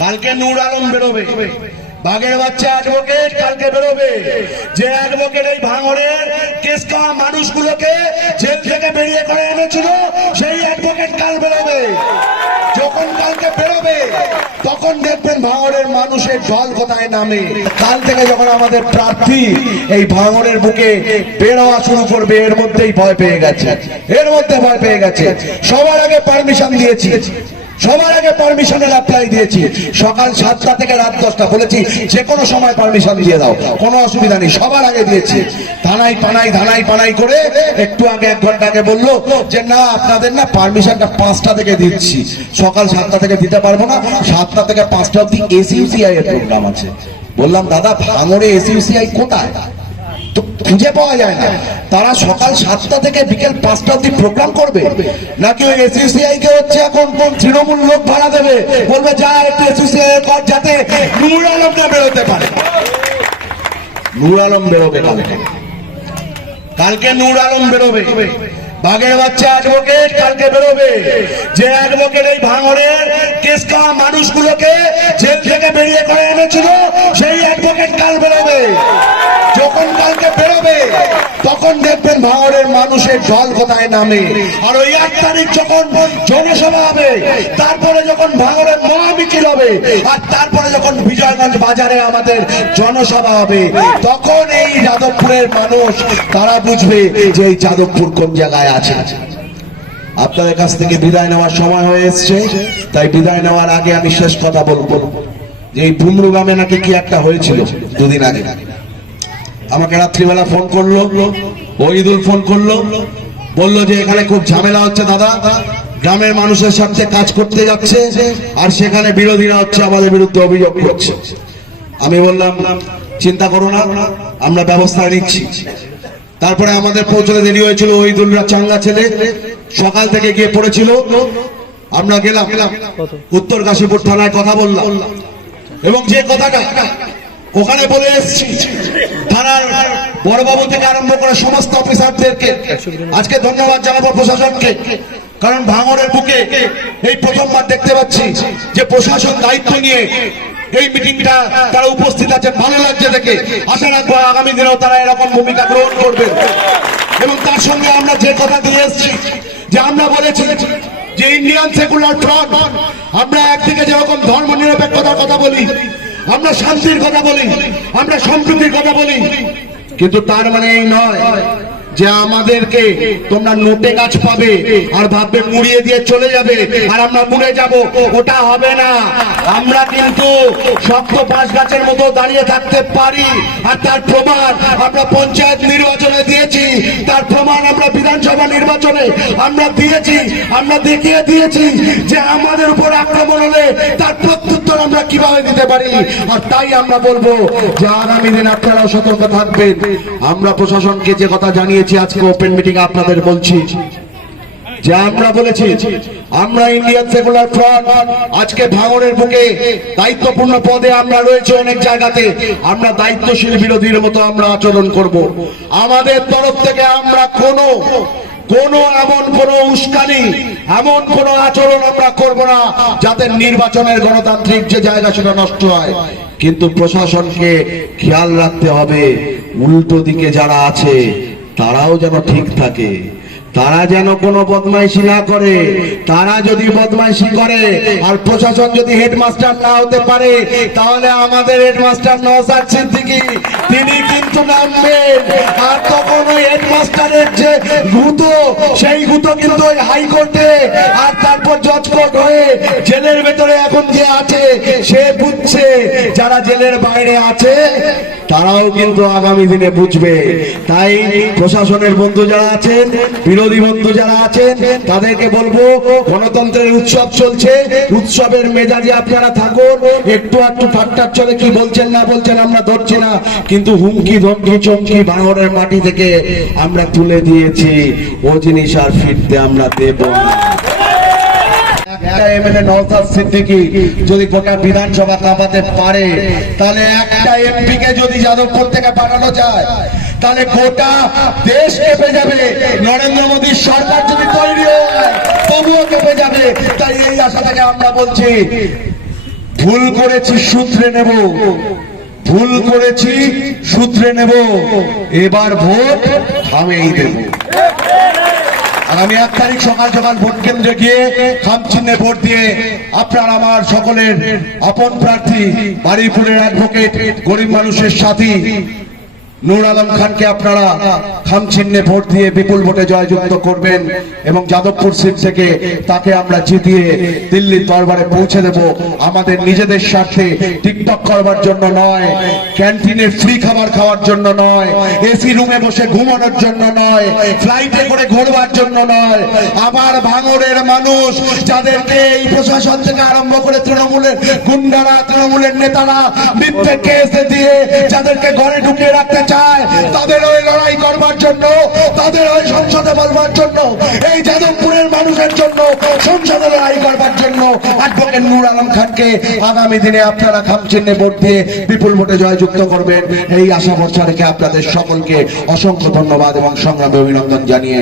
কালকে নূর আলম বেরোবে। বাঘের বাচ্চা অ্যাডভোকেট কালকে বেরোবে। যে অ্যাডভোকেট এই ভাঙড়ের কেস খাওয়া মানুষগুলোকে জেল থেকে বেরিয়ে করে এনেছিল, সেই অ্যাডভোকেট কাল বেরোবে। যখন কালকে বেরোবে, তখন দেখবেন ভাঙড়ের মানুষের জল কোথায় নামে। কাল থেকে যখন আমাদের প্রার্থী এই ভাঙরের বুকে বেরোয়া শুরু করবে, এর মধ্যেই ভয় পেয়ে গেছে। এর মধ্যে ভয় পেয়ে গেছে। সবার আগে পারমিশন দিয়েছি। সবার আগে পারমিশনের অ্যাপ্লাই দিয়েছি। সকাল সাতটা থেকে রাত দশটা বলেছি যে কোনো সময় পারমিশন দিয়ে দাও, কোনো অসুবিধা নেই, সবার আগে দিয়েছি। থানাই পানাই ধানাই পানাই করে একটু আগে এক ঘণ্টা আগে বলল যে, না, আপনাদের না পারমিশনটা পাঁচটা থেকে দিচ্ছি। সকাল সাতটা থেকে দিতে পারব না, সাতটা থেকে পাঁচটা অব্দি এসইউসিআই এর প্রোগ্রাম আছে। বললাম, দাদা, ভাঙড়ে এসইউসিআই কোথায়? খুঁজে পাওয়া যায় না। তারা সকাল সাতটা থেকে বিকেল পাঁচটা অব্দি প্রোগ্রাম করবে। নাকি ওই এসইউসিআই কে হচ্ছে এখন কোন তৃণমূল লোক ভাড়া দেবে? বলবে, যা, একটু এসইউসিআই এর কর যাতে নূর আলম না বেরোতে পারে। নূর আলম বেরোবে কালকে। কালকে নূর আলম বেরোবে। বাঘের বাচ্চা অ্যাডভোকেট কালকে বেরোবে। যে অ্যাডভোকেট এই ভাঙড়ের কেস খাওয়া মানুষগুলোকে জেল থেকে বেরিয়ে করে এনেছিল, সেই অ্যাডভোকেট কাল বেরোবে। যখন কালকে ভাঙড়ের মানুষের জল কোথায় নামে? আর ওই এক তারিখ যখন জনসভা হবে, তারপরে যখন ভাঙড়ের মহামিছিল হবে, আর তারপরে যখন বিজয়গঞ্জ বাজারে আমাদের জনসভা হবে, তখন এই যাদবপুরের মানুষ, তারা বুঝবে যে এই যাদবপুর কোন জায়গায় আছে। আপনাদের কাছ থেকে বিদায় নেওয়ার সময় হয়ে এসছে, তাই বিদায় নেওয়ার আগে আমি শেষ কথা বলব। যে এই ভুমরু গ্রামে নাকি কি একটা হয়েছিল দুদিন আগে? আমাকে রাত্রিবেলা ফোন করল ওইদুল ফোন করল, বলল যে এখানে খুব ঝামেলা হচ্ছে দাদা। গ্রামের মানুষের সাথে কাজ করতে যাচ্ছে, আর সেখানে বিরোধীরা হচ্ছে আমাদের বিরুদ্ধে অভিযোগ করছে। আমি বললাম, চিন্তা করো না, আমরা ব্যবস্থা নিচ্ছি। তারপরে আমাদের পৌঁছতে দেরি হয়েছিল ওইদুলরা চাঙ্গা ছেলে। সকাল থেকে গিয়ে পড়েছিল। আমরা গেলাম, উত্তর কাশীপুর থানায় কথা বললাম। এবং যে কথাটা ওখানে বলে এসেছি, থানার বড়বাবু থেকে আরম্ভ করে সমস্ত অফিসারদেরকে আজকে ধন্যবাদ জানাব প্রশাসনকে। কারণ ভাঙড়ের বুকে এই প্রথমবার দেখতে পাচ্ছি যে প্রশাসন দায়িত্ব নিয়ে এই মিটিংটা তারা উপস্থিত আছে ভালো লাগছে দেখে। আশা রাখব আগামী দিনেও তারা এরকম ভূমিকা গ্রহণ করবে এবং তার সঙ্গে আমরা যে কথা দিয়ে এসেছি, যে আমরা বলেছি যে ইন্ডিয়ান সেকুলার ফ্রন্ট, আমরা একদিকে যেরকম ধর্ম নিরপেক্ষতার কথা বলি, আমরা শান্তির কথা বলি, আমরা সম্প্রীতির কথা বলি কিন্তু তার মানে এই নয় যে আমাদেরকে তোমরা নোটে গাছ পাবে আর ভাববে মুড়িয়ে দিয়ে চলে যাবে আর আমরা মুড়ে যাব। ওটা হবে না। আমরা কিন্তু শক্ত পাঁচ গাছের মতো দাঁড়িয়ে থাকতে পারি। আর তার প্রমাণ আমরা আমরা বিধানসভা নির্বাচনে আমরা দিয়েছি, আমরা দেখিয়ে দিয়েছি যে আমাদের উপর আক্রমণ হলে তার প্রত্যুত্তর আমরা কীভাবে দিতে পারি। আর তাই আমরা বলব যে আগামী দিন আপনারাও সতর্ক থাকবেন। আমরা প্রশাসনকে যে কথা জানিয়েছি, আজকে ওপেন মিটিং আপনাদের বলছি। যে আমরা বলেছি, আমরা ইন্ডিয়ান সেকুলার ফ্রন্ট আজকে ভাঙনের বুকে দায়িত্বপূর্ণ পদে আমরা রয়েছে অনেক জায়গাতে, আমরা দায়িত্বশীল বিরোধীর মতো আমরা আচরণ করব। আমাদের তরফ থেকে আমরা কোনো, কোন এমন কোন উস্কানি, এমন কোন আচরণ আমরা করব না যাতে নির্বাচনের গণতান্ত্রিক যে জায়গা সেটা নষ্ট হয়। কিন্তু প্রশাসনকে খেয়াল রাখতে হবে, উল্টো দিকে যারা আছে, তারাও যেন ঠিক থাকে। তারা যেন কোনো বদমাইশি না করে, তারা যদি বদমাইশি করে আর প্রশাসন যদি হেডমাস্টার না হতে পারে, তাহলে আমাদের হেডমাস্টার নসাদ সিদ্দিকি, তিনি কিন্তু নামবেন। আর তখন ওই হেডমাস্টারের যে গুতো সেই গুতো কিন্তু ওই হাইকোর্টে, আর তারপর জজ কোর্ট হয়ে জেলের ভেতরে এখন যে আছে, সে বুঝছে যারা জেলের বাইরে আছে, তারাও কিন্তু আগামী দিনে বুঝবে। তাই প্রশাসনের বন্ধু যারা আছেন, বিরোধী বন্ধু যারা আছেন, তাদেরকে বলব, গণতন্ত্রের উৎসব চলছে। উৎসবের মেজাজে আপনারা থাকুন। একটু একটু ঠাট্টার চলে কি বলছেন, না বলছেন আমরা ধরছি না। কিন্তু হুমকি, ধমকি, চমকি ভাঙরের মাটি থেকে আমরা তুলে দিয়েছি। ও জিনিস আর ফিরতে আমরা দেব বিধানসভা কাঁপাতে পারে, তাহলে একটা এমপি কে যদি যাদবপুর থেকে পাঠানো যায় তাহলে গোটা দেশ কেঁপে যাবে। নরেন্দ্র মোদীর সরকার যদি তৈরি তবুও কেঁপে যাবে। তাই এই আশা থেকে আমরা বলছি, ভুল করেছি সূত্রে নেব। ভুল করেছি সূত্রে নেব। এবার ভোট আমিই দেব। আগামী এক তারিখ সকাল সকাল ভোট কেন্দ্রে গিয়ে খাম চিহ্নে ভোট দিয়ে আপনার আমার সকলের আপন প্রার্থী, বাড়িপুরের অ্যাডভোকেট গরিব মানুষের সাথী নূর আলম খানকে আপনারা খাম চিহ্নে ভোট দিয়ে বিপুল ভোটে জয়যুক্ত করবেন এবং যাদবপুর সিট থেকে তাকে আমরা জিতিয়ে দিল্লির দরবারে পৌঁছে দেব। আমাদের নিজেদের স্বার্থে টিকটক করবার জন্য নয়, ক্যান্টিনে ফ্রি খাবার খাওয়ার জন্য নয় এসি রুমে বসে ঘুমানোর জন্য নয় ফ্লাইটে করে ঘোরবার জন্য নয়। আমার ভাঙড়ের মানুষ যাদেরকে এই প্রশাসন থেকে আরম্ভ করে তৃণমূলের গুন্ডারা, তৃণমূলের নেতারা মিথ্যে কেস দিয়ে যাদেরকে ঘরে ঢুকিয়ে রাখতে চায়, তাদের ওই লড়াই করবার জন্য, তাদের ওই সংসদে বলবার জন্য, এই যাদবপুরের মানুষের জন্য, সংসদে লড়াই করবার জন্য অ্যাডভোকেট নূর আলম খানকে আগামী দিনে আপনারা খাম চিহ্নে ভোট দিয়ে বিপুল ভোটে জয়যুক্ত করবেন। এই আশা ভরসা রেখে আপনাদের সকলকে অসংখ্য ধন্যবাদ এবং সংগ্রামে অভিনন্দন জানিয়ে